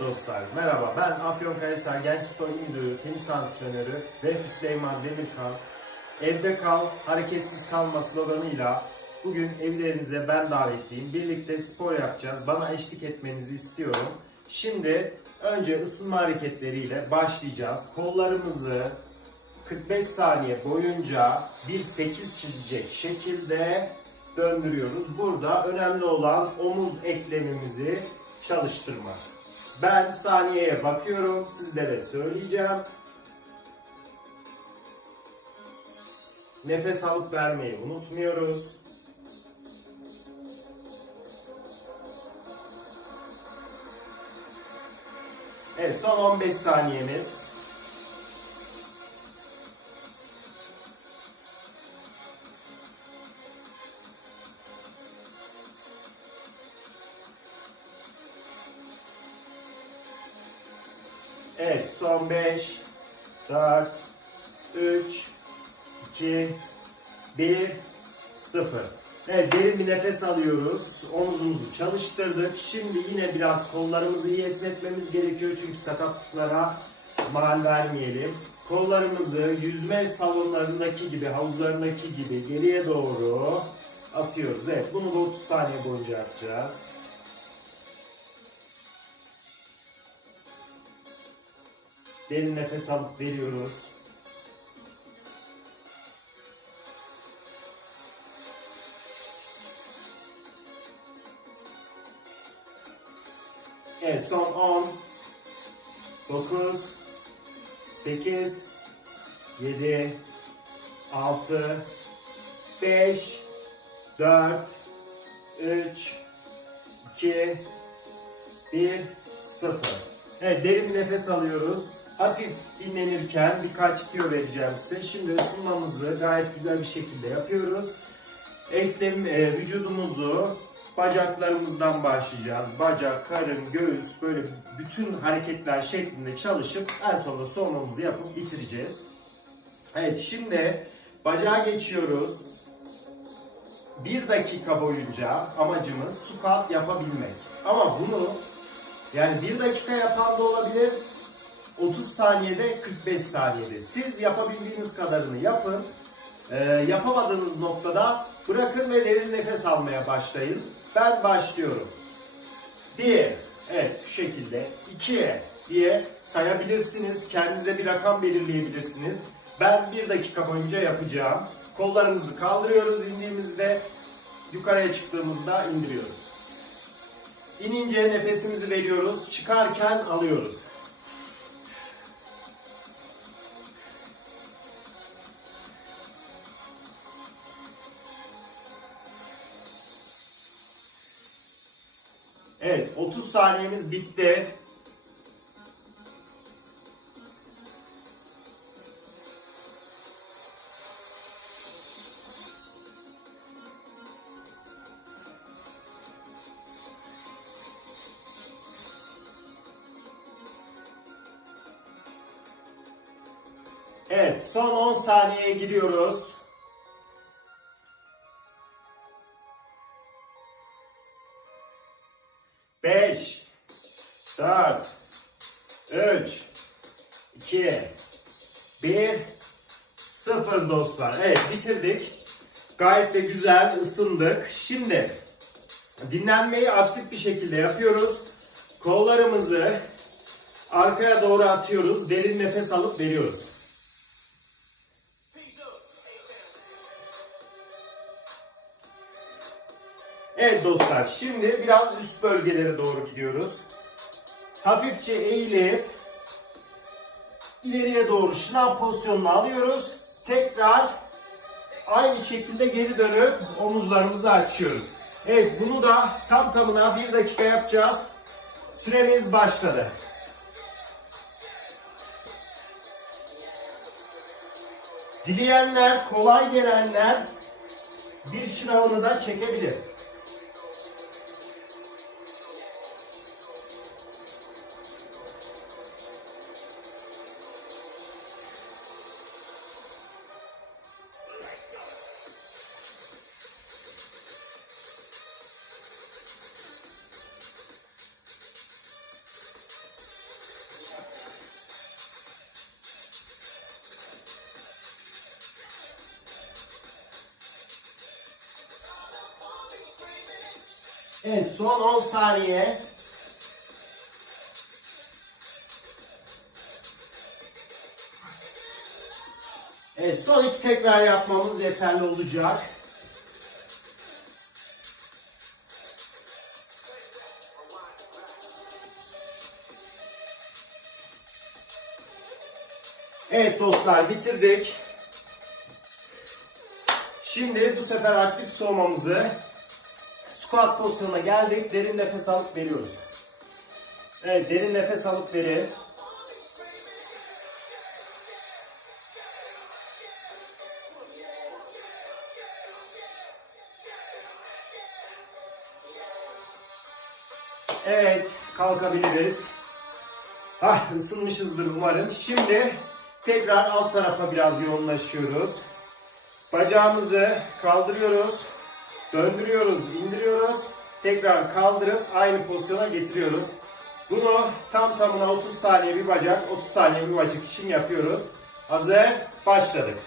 Dostlar, merhaba. Ben Afyonkarahisar Genç Spor Müdürü, tenis antrenörü Vehbi Süleyman Demirkan. Evde kal, hareketsiz kalma sloganıyla bugün evlerinize ben davetliyim. Birlikte spor yapacağız. Bana eşlik etmenizi istiyorum. Şimdi önce ısınma hareketleriyle başlayacağız. Kollarımızı 45 saniye boyunca bir 8 çizecek şekilde döndürüyoruz. Burada önemli olan omuz eklemimizi çalıştırmak. Ben saniyeye bakıyorum, sizlere söyleyeceğim. Nefes alıp vermeyi unutmuyoruz. Evet, son 15 saniyemiz. Alıyoruz. Omuzumuzu çalıştırdık. Şimdi yine biraz kollarımızı iyi esnetmemiz gerekiyor çünkü sakatlıklara mal vermeyelim. Kollarımızı yüzme salonlarındaki gibi, havuzlarındaki gibi geriye doğru atıyoruz. Evet, bunu da 30 saniye boyunca yapacağız. Derin nefes alıp veriyoruz. Evet son 10 9 8 7 6 5 4 3 2 1 0 Evet derin nefes alıyoruz. Hafif dinlenirken birkaç tüyo vereceğim size. Şimdi ısınmamızı gayet güzel bir şekilde yapıyoruz. Eklem, e, vücudumuzu bacaklarımızdan başlayacağız. Bacak, karın, göğüs böyle bütün hareketler şeklinde çalışıp en sonunda sonumuzu yapıp bitireceğiz. Evet şimdi bacağa geçiyoruz. Bir dakika boyunca amacımız squat yapabilmek. Ama bunu yani bir dakika yapan da olabilir, 30 saniyede 45 saniyede. Siz yapabildiğiniz kadarını yapın. Ee, yapamadığınız noktada bırakın ve derin nefes almaya başlayın. Ben başlıyorum. 1, evet şu şekilde. 2 diye sayabilirsiniz. Kendinize bir rakam belirleyebilirsiniz. Ben 1 dakika boyunca yapacağım. Kollarımızı kaldırıyoruz indiğimizde. Yukarıya çıktığımızda indiriyoruz. İnince nefesimizi veriyoruz. Çıkarken alıyoruz. 30 saniyemiz bitti. Evet son 10 saniyeye giriyoruz. 1 0 dostlar. Evet bitirdik. Gayet de güzel ısındık. Şimdi dinlenmeyi aktif bir şekilde yapıyoruz. Kollarımızı arkaya doğru atıyoruz. Derin nefes alıp veriyoruz. Evet dostlar şimdi biraz üst bölgelere doğru gidiyoruz. Hafifçe eğilip ileriye doğru şınav pozisyonunu alıyoruz. Tekrar aynı şekilde geri dönüp omuzlarımızı açıyoruz. Evet bunu da tam tamına bir dakika yapacağız. Süremiz başladı. Dileyenler, kolay gelenler bir şınavını da çekebilir. Evet son 10 saniye. Evet son iki tekrar yapmamız yeterli olacak. Evet dostlar bitirdik. Şimdi bu sefer aktif soğumamızı squat pozisyonuna geldik. Derin nefes alıp veriyoruz. Evet derin nefes alıp verin. Evet kalkabiliriz. Ah ısınmışızdır umarım. Şimdi tekrar alt tarafa biraz yoğunlaşıyoruz. Bacağımızı kaldırıyoruz. Döndürüyoruz, indiriyoruz. Tekrar kaldırıp aynı pozisyona getiriyoruz. Bunu tam tamına 30 saniye bir bacak, 30 saniye bir bacak için yapıyoruz. Hazır, başladık.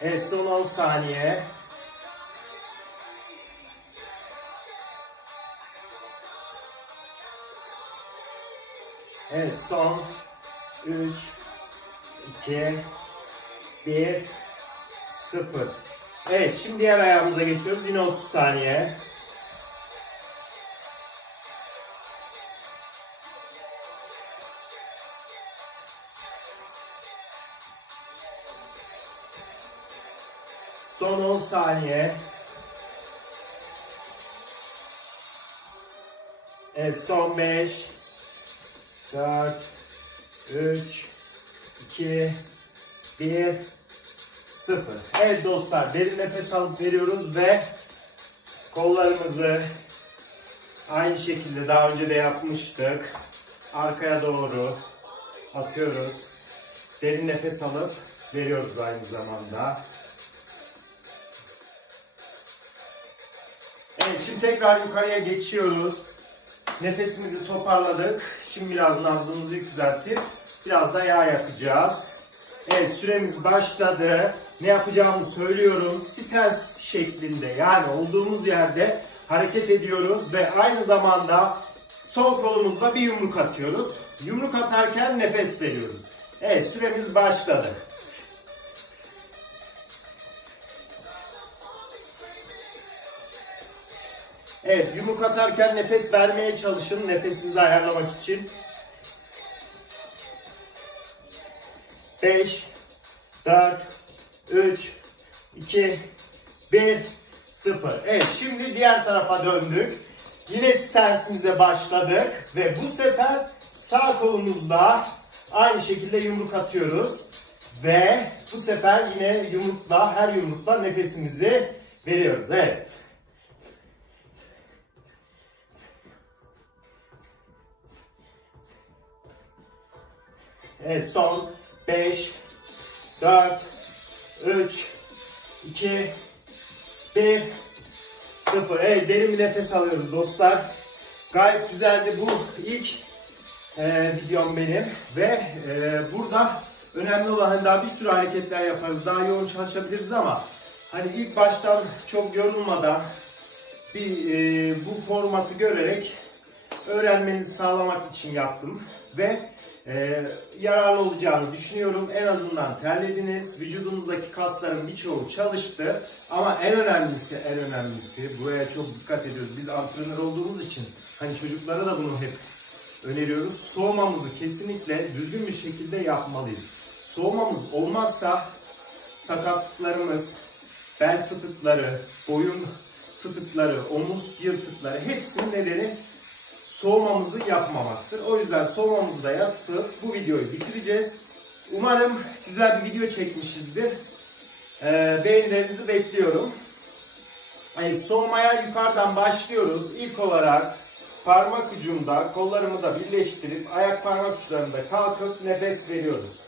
Evet son 10 saniye. Evet son 3 2 1 0 Evet şimdi diğer ayağımıza geçiyoruz. Yine 30 saniye. Son 10 saniye. Evet son 5 4 3 2 1 0 Evet dostlar derin nefes alıp veriyoruz ve kollarımızı aynı şekilde daha önce de yapmıştık. Arkaya doğru atıyoruz. Derin nefes alıp veriyoruz aynı zamanda. Evet şimdi tekrar yukarıya geçiyoruz. Nefesimizi toparladık. Şimdi biraz nabzımızı düzeltip biraz da yağ yakacağız. Evet süremiz başladı. Ne yapacağımı söylüyorum. Stens şeklinde yani olduğumuz yerde hareket ediyoruz ve aynı zamanda sol kolumuzla bir yumruk atıyoruz. Yumruk atarken nefes veriyoruz. Evet süremiz başladı. Evet yumruk atarken nefes vermeye çalışın nefesinizi ayarlamak için. 5 4 3 2 1 0 Evet şimdi diğer tarafa döndük. Yine stensimize başladık ve bu sefer sağ kolumuzla aynı şekilde yumruk atıyoruz. Ve bu sefer yine yumrukla her yumrukla nefesimizi veriyoruz. Evet. Evet son 5 4 3 2 1 0 Evet derin bir nefes alıyoruz dostlar. Gayet güzeldi bu ilk e, videom benim ve e, burada önemli olan hani daha bir sürü hareketler yaparız. Daha yoğun çalışabiliriz ama hani ilk baştan çok yorulmadan bir e, bu formatı görerek öğrenmenizi sağlamak için yaptım ve e, yararlı olacağını düşünüyorum. En azından terlediniz, vücudunuzdaki kasların birçoğu çalıştı ama en önemlisi, en önemlisi buraya çok dikkat ediyoruz. Biz antrenör olduğumuz için hani çocuklara da bunu hep öneriyoruz. Soğumamızı kesinlikle düzgün bir şekilde yapmalıyız. Soğumamız olmazsa sakatlıklarımız, bel fıtıkları, boyun fıtıkları, omuz yırtıkları hepsinin nedeni soğumamızı yapmamaktır. O yüzden soğumamızı da yaptık. Bu videoyu bitireceğiz. Umarım güzel bir video çekmişizdir. Ee, beğenilerinizi bekliyorum. Yani soğumaya yukarıdan başlıyoruz. İlk olarak parmak ucumda kollarımı da birleştirip ayak parmak uçlarında kalkıp nefes veriyoruz.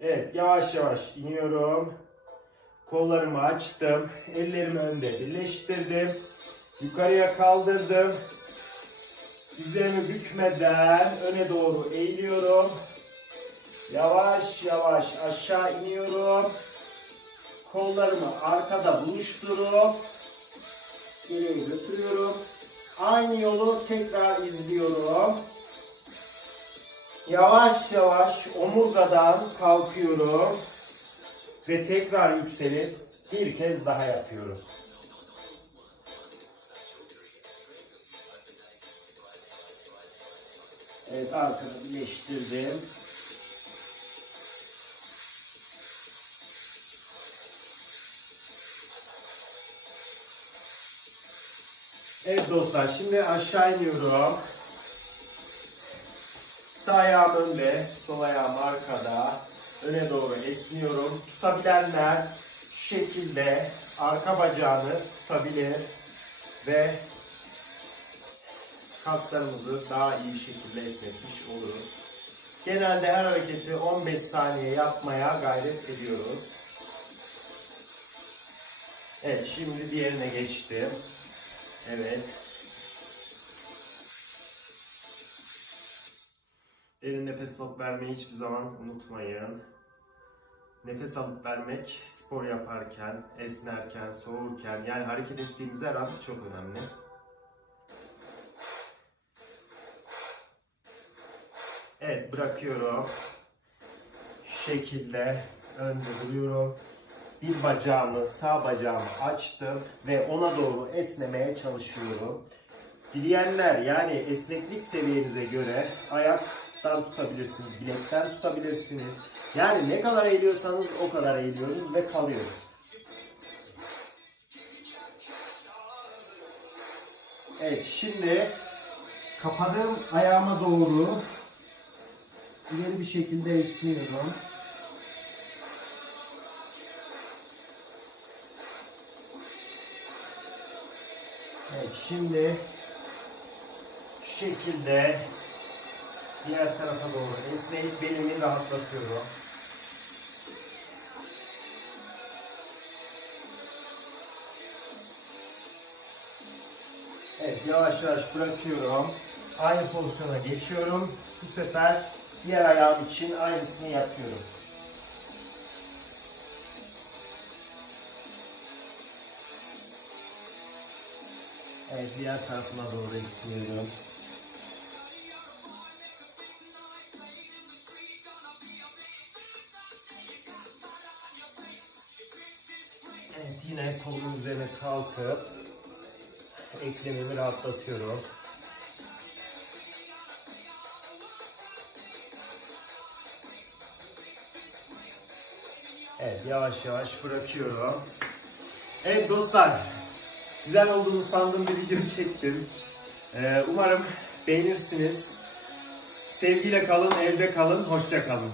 Evet yavaş yavaş iniyorum. Kollarımı açtım. Ellerimi önde birleştirdim. Yukarıya kaldırdım. Dizlerimi bükmeden öne doğru eğiliyorum. Yavaş yavaş aşağı iniyorum. Kollarımı arkada buluşturup geriye götürüyorum. Aynı yolu tekrar izliyorum. Yavaş yavaş omurgadan kalkıyorum ve tekrar yükselip bir kez daha yapıyorum. Evet arkada birleştirdim. Evet dostlar şimdi aşağı iniyorum. Sağ ayağım önde, sol ayağım arkada. Öne doğru esniyorum. Tutabilenler şu şekilde arka bacağını tutabilir ve kaslarımızı daha iyi şekilde esnetmiş oluruz. Genelde her hareketi 15 saniye yapmaya gayret ediyoruz. Evet şimdi diğerine geçtim. Evet. Derin nefes alıp vermeyi hiçbir zaman unutmayın. Nefes alıp vermek spor yaparken, esnerken, soğurken yani hareket ettiğimiz her an çok önemli. Evet bırakıyorum. Şu şekilde önde duruyorum. Bir bacağımı, sağ bacağımı açtım ve ona doğru esnemeye çalışıyorum. Dileyenler yani esneklik seviyenize göre ayaktan tutabilirsiniz, bilekten tutabilirsiniz. Yani ne kadar eğiliyorsanız o kadar eğiliyoruz ve kalıyoruz. Evet şimdi kapadığım ayağıma doğru ileri bir şekilde esniyorum. Evet şimdi şu şekilde diğer tarafa doğru esneyip belimi rahatlatıyorum. Evet yavaş yavaş bırakıyorum. Aynı pozisyona geçiyorum. Bu sefer diğer ayağım için aynısını yapıyorum. Evet diğer tarafına doğru eksiliyorum. Yine kolumun üzerine kalkıp eklemimi rahatlatıyorum. Evet yavaş yavaş bırakıyorum. Evet dostlar güzel olduğunu sandığım bir video çektim. Ee, umarım beğenirsiniz. Sevgiyle kalın, evde kalın, hoşça kalın.